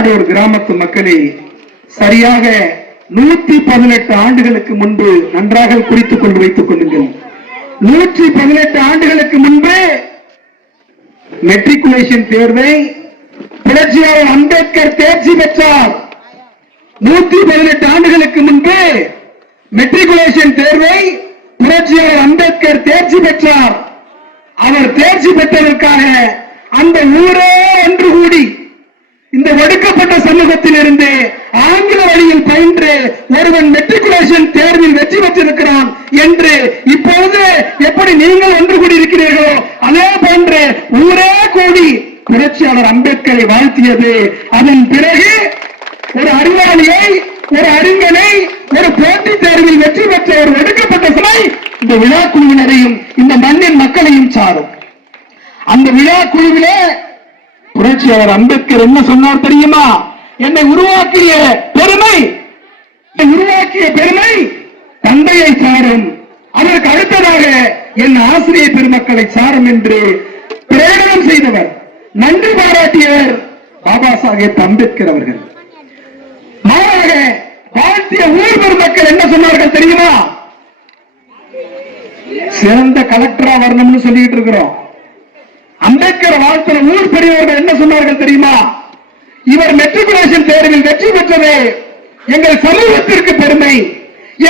காடூர் கிராமத்து மக்களை சரியாக நூற்றி பதினெட்டு ஆண்டுகளுக்கு முன்பு நன்றாக குறித்துக் கொண்டு வைத்துக் கொள்ளுங்கள். நூற்றி பதினெட்டு ஆண்டுகளுக்கு முன்பு மெட்ரிகுலேஷன் தேர்வை புரட்சியாளர் அம்பேத்கர் தேர்ச்சி பெற்றார். நூற்றி பதினெட்டு ஆண்டுகளுக்கு முன்பு மெட்ரிகுலேஷன் தேர்வை புரட்சியாளர் அம்பேத்கர் தேர்ச்சி பெற்றார். அவர் தேர்ச்சி பெற்றதற்காக அந்த ஊரே ஒன்று கூடி இந்த ஒடுக்கப்பட்ட சமூகத்தில் இருந்து ஆங்கில வழியில் பயின்று ஒருவன் மெட்ரிகுலேஷன் தேர்வில் வெற்றி பெற்றிருக்கிறான் என்று இப்போது எப்படி நீங்கள் ஒன்று கூடியிருக்கிறீர்களோ அதே போன்று ஊரே கூடி புரட்சியாளர் அம்பேத்கரை வாழ்த்தியது. அதன் பிறகு ஒரு அறிவாளியை ஒரு அறிஞனை ஒரு போட்டித் தேர்வில் வெற்றி பெற்ற ஒரு ஒடுக்கப்பட்ட சிலை இந்த விழா குழுவினரையும் இந்த மண்ணின் மக்களையும் சாரும். அந்த விழா குழுவிலே புரட்சியாளர் அம்பேத்கர் என்ன சொன்னார் தெரியுமா? என்னை உருவாக்கிய பெருமை உருவாக்கிய பெருமை தந்தையை சாரும் அதற்கு அடுத்ததாக என் ஆசிரியர் பெருமக்களை சாரும் என்று பிரேரணம் செய்தவர் நன்றி பாராட்டியவர் பாபா சாஹேப் அம்பேத்கர் அவர்கள். மாறாக வாழ்த்திய ஊர் பெருமக்கள் என்ன சொன்னார்கள் தெரியுமா? சிறந்த கலெக்டரா வரணும்னு சொல்லிட்டு இருக்கிறோம். அம்பேத்கர் வாழ்த்துற ஊர் பெரியவர்கள் என்ன சொன்னார்கள் தெரியுமா? இவர் மெட்ரிகுலேஷன் தேர்வில் வெற்றி பெற்றதே எங்கள் சமூகத்திற்கு பெருமை.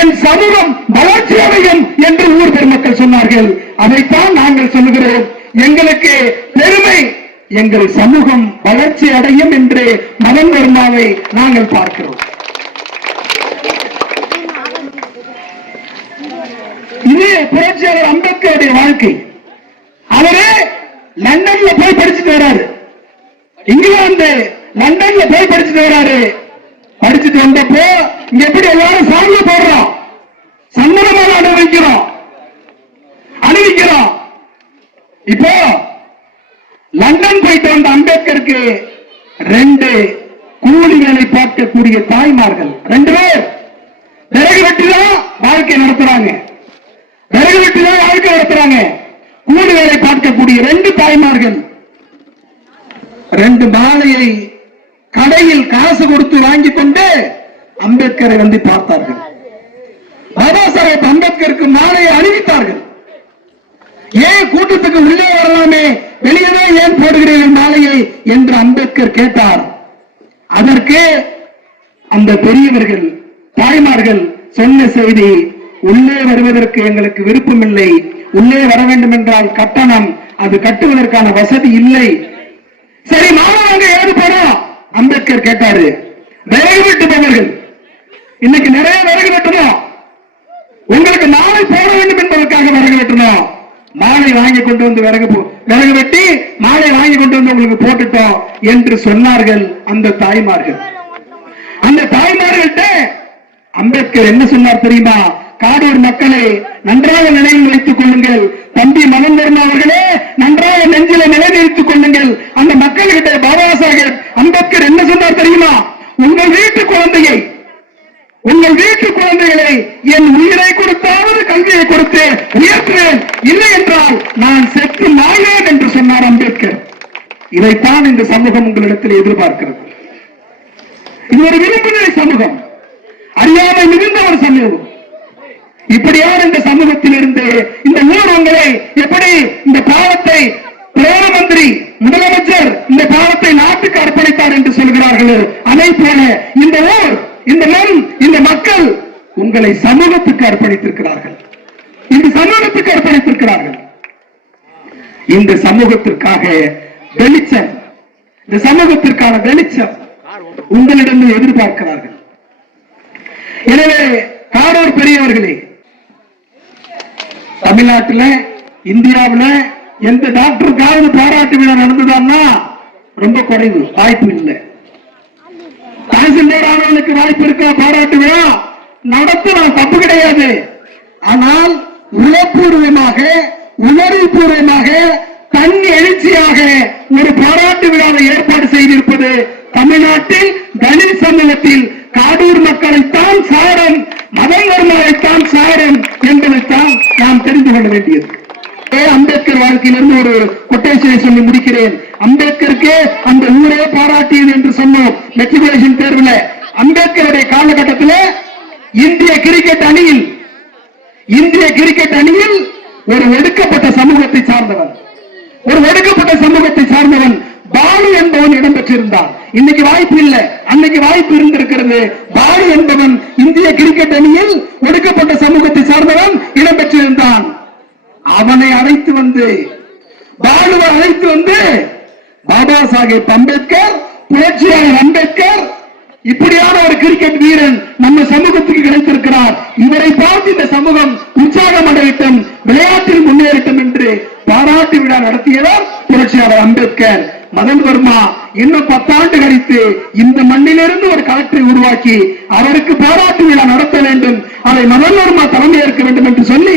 என் சமூகம் வளர்ச்சி அடையும் என்று ஊர் பெருமக்கள் சொன்னார்கள். அதைத்தான் நாங்கள் சொல்லுகிறோம். எங்களுக்கு பெருமை எங்கள் சமூகம் வளர்ச்சி அடையும் என்று மதன் வர்மாவை நாங்கள் பார்க்கிறோம். இது புரட்சியாளர் அம்பேத்கருடைய வாழ்க்கை. அவரே லண்டன்ல போய் படிச்சுட்டு வராரு. இங்கிலாந்து லண்டன்ல போய் படிச்சுட்டு வராரு. படிச்சுட்டு வந்தப்போ இங்க எப்படி எல்லாரும் சாமி போடுறோம்? சந்தனமாக அனுபவிக்கிறோம் அணிவிக்கிறோம். இப்போ லண்டன் போயிட்டு வந்த அம்பேத்கருக்கு ரெண்டு கூலி வேலை பார்க்கக்கூடிய தாய்மார்கள். ரெண்டு பேர். விறகு வெட்டிதான் வாழ்க்கை நடத்துறாங்க. விறகு வெட்டிதான் வாழ்க்கை நடத்துறாங்க. கூலி வேலை இருக்கக்கூடிய ரெண்டு தாய்மார்கள். ரெண்டு மாலையை கடையில் காசு கொடுத்து வாங்கி கொண்டு அம்பேத்கரை வந்து பார்த்தார்கள். பாபா சாஹேப் அம்பேத்கருக்கு மாலையை அணிவித்தார்கள். ஏன் கூட்டத்துக்கு உள்ளே வரலாமே? வெளியே ஏன் போடுகிறீர்கள் மாலையை? என்று அம்பேத்கர் கேட்டார். அதற்கு அந்த பெரியவர்கள் தாய்மார்கள் சொன்ன செய்தி உள்ளே வருவதற்கு எங்களுக்கு விருப்பமில்லை. உள்ளே வர வேண்டும் என்றால் கட்டணம் அது கட்டுவதற்கான வசதி இல்லை. சரி மாணவங்க ஏது போறோம் அம்பேத்கர் கேட்டாரு. விறகு வெட்டுபவர்கள் இன்னைக்கு நிறைய விறகு வெட்டணும். உங்களுக்கு மாலை போட வேண்டும் என்பதற்காக விறகு வெட்டணும். மாலை வாங்கி கொண்டு வந்து விறகு போ- விறகு வெட்டி மாலை வாங்கி கொண்டு வந்து உங்களுக்கு போட்டுட்டோம் என்று சொன்னார்கள் அந்த தாய்மார்கள். அந்த தாய்மார்கள்ட்ட அம்பேத்கர் என்ன சொன்னார் தெரியுமா? காடூர் மக்களை நன்றாக நினைவு வைத்துக் கொள்ளுங்கள். தம்பி மதன் அவர்களே? நன்றாக நெஞ்சில நிலைநிறுத்திக் கொள்ளுங்கள். அந்த மக்கள்கிட்ட பாபா சாஹேப் அம்பேத்கர் என்ன சொன்னார் தெரியுமா? உங்கள் வீட்டு குழந்தையை உங்கள் வீட்டு குழந்தைகளை என் உயிரை கொடுத்தாவது கல்வியை கொடுத்து உயர்த்துவேன். இல்லை என்றால் நான் செத்து மாயேன் என்று சொன்னார் அம்பேத்கர். இதைத்தான் இந்த சமூகம் உங்களிடத்தில் எதிர்பார்க்கிறது. இது ஒரு விழிப்புணர்வு சமூகம். அறியாமை மிகுந்த ஒரு சமூகம். இப்படியான இந்த சமூகத்தில் இருந்து இந்த ஊர் உங்களை எப்படி இந்த பாவத்தை பிரதம மந்திரி முதலமைச்சர் இந்த பாவத்தை நாட்டுக்கு அர்ப்பணித்தார் என்று சொல்கிறார்களோ அதை போல இந்த ஊர் இந்த மண் இந்த மக்கள் உங்களை சமூகத்துக்கு அர்ப்பணித்திருக்கிறார்கள். இந்த சமூகத்துக்கு அர்ப்பணித்திருக்கிறார்கள். இந்த சமூகத்திற்காக வெளிச்சம் இந்த சமூகத்திற்கான வெளிச்சம் உங்களிடம் எதிர்பார்க்கிறார்கள். எனவே காரூர் பெரியவர்களே தமிழ்நாட்டுல இந்தியாவுல எந்த டாக்டருக்காவது பாராட்டு விழா நடந்ததான்னா ரொம்ப குறைவு வாய்ப்பு இல்லை. தாசில்தார் ஆனவனுக்கு வாய்ப்பு இருக்கா பாராட்டு விழா? நடத்தலாம் தப்பு கிடையாது. ஆனால் உளப்பூர்வமாக உணர்வுபூர்வமாக தன் எழுச்சியாக ஒரு பாராட்டு விழாவை ஏற்பாடு செய்திருப்பது தமிழ்நாட்டில் தலித் சமூகத்தில் காடூர் மக்களைத்தான் சாரன் மதங்கர்மாவைத்தான் சாரன் நாம் கொள்ள வேண்டியது அம்பேத்கர் வாழ்க்கையிலிருந்து ஒரு கொட்டேஷனை சொல்லி முடிக்கிறேன். அம்பேத்கருக்கு அந்த ஊரே பாராட்டியது என்று சொன்னோம். மெட்ரிகுலேஷன் தேர்வில் அம்பேத்கருடைய காலகட்டத்தில் இந்திய கிரிக்கெட் அணியில் இந்திய கிரிக்கெட் அணியில் ஒரு ஒடுக்கப்பட்ட சமூகத்தை சார்ந்தவன். ஒரு ஒடுக்கப்பட்ட சமூகத்தை சார்ந்தவன் பாலு என்பவன் இடம்பெற்றிருந்தான். இன்னைக்கு வாய்ப்பு இல்லை. அன்னைக்கு வாய்ப்பு இருந்திருக்கிறது. பாலு என்பவன் இந்திய கிரிக்கெட் அணியில் ஒடுக்கப்பட்ட சமூகத்தை சார்ந்தவன் இடம்பெற்றிருந்தான். அவனை அழைத்து வந்து பாலுவை அழைத்து வந்து பாபா சாஹேப் அம்பேத்கர் புரட்சியாளர் அம்பேத்கர் இப்படியான ஒரு கிரிக்கெட் வீரன் நம்ம சமூகத்துக்கு கிடைத்திருக்கிறார். இவரை பார்த்து இந்த சமூகம் உற்சாகம் அடையட்டும் விளையாட்டில் முன்னேறட்டும் என்று பாராட்டு விழா நடத்தியவர் புரட்சியாளர் அம்பேத்கர். மதன் வர்மா இன்னும் பத்தாண்டு கழித்து இந்த மண்ணிலிருந்து ஒரு கலெக்டரை உருவாக்கி அவருக்கு பாராட்டு விழா நடத்த வேண்டும். அதை மதன் வர்மா தலைமையேற்க வேண்டும் என்று சொல்லி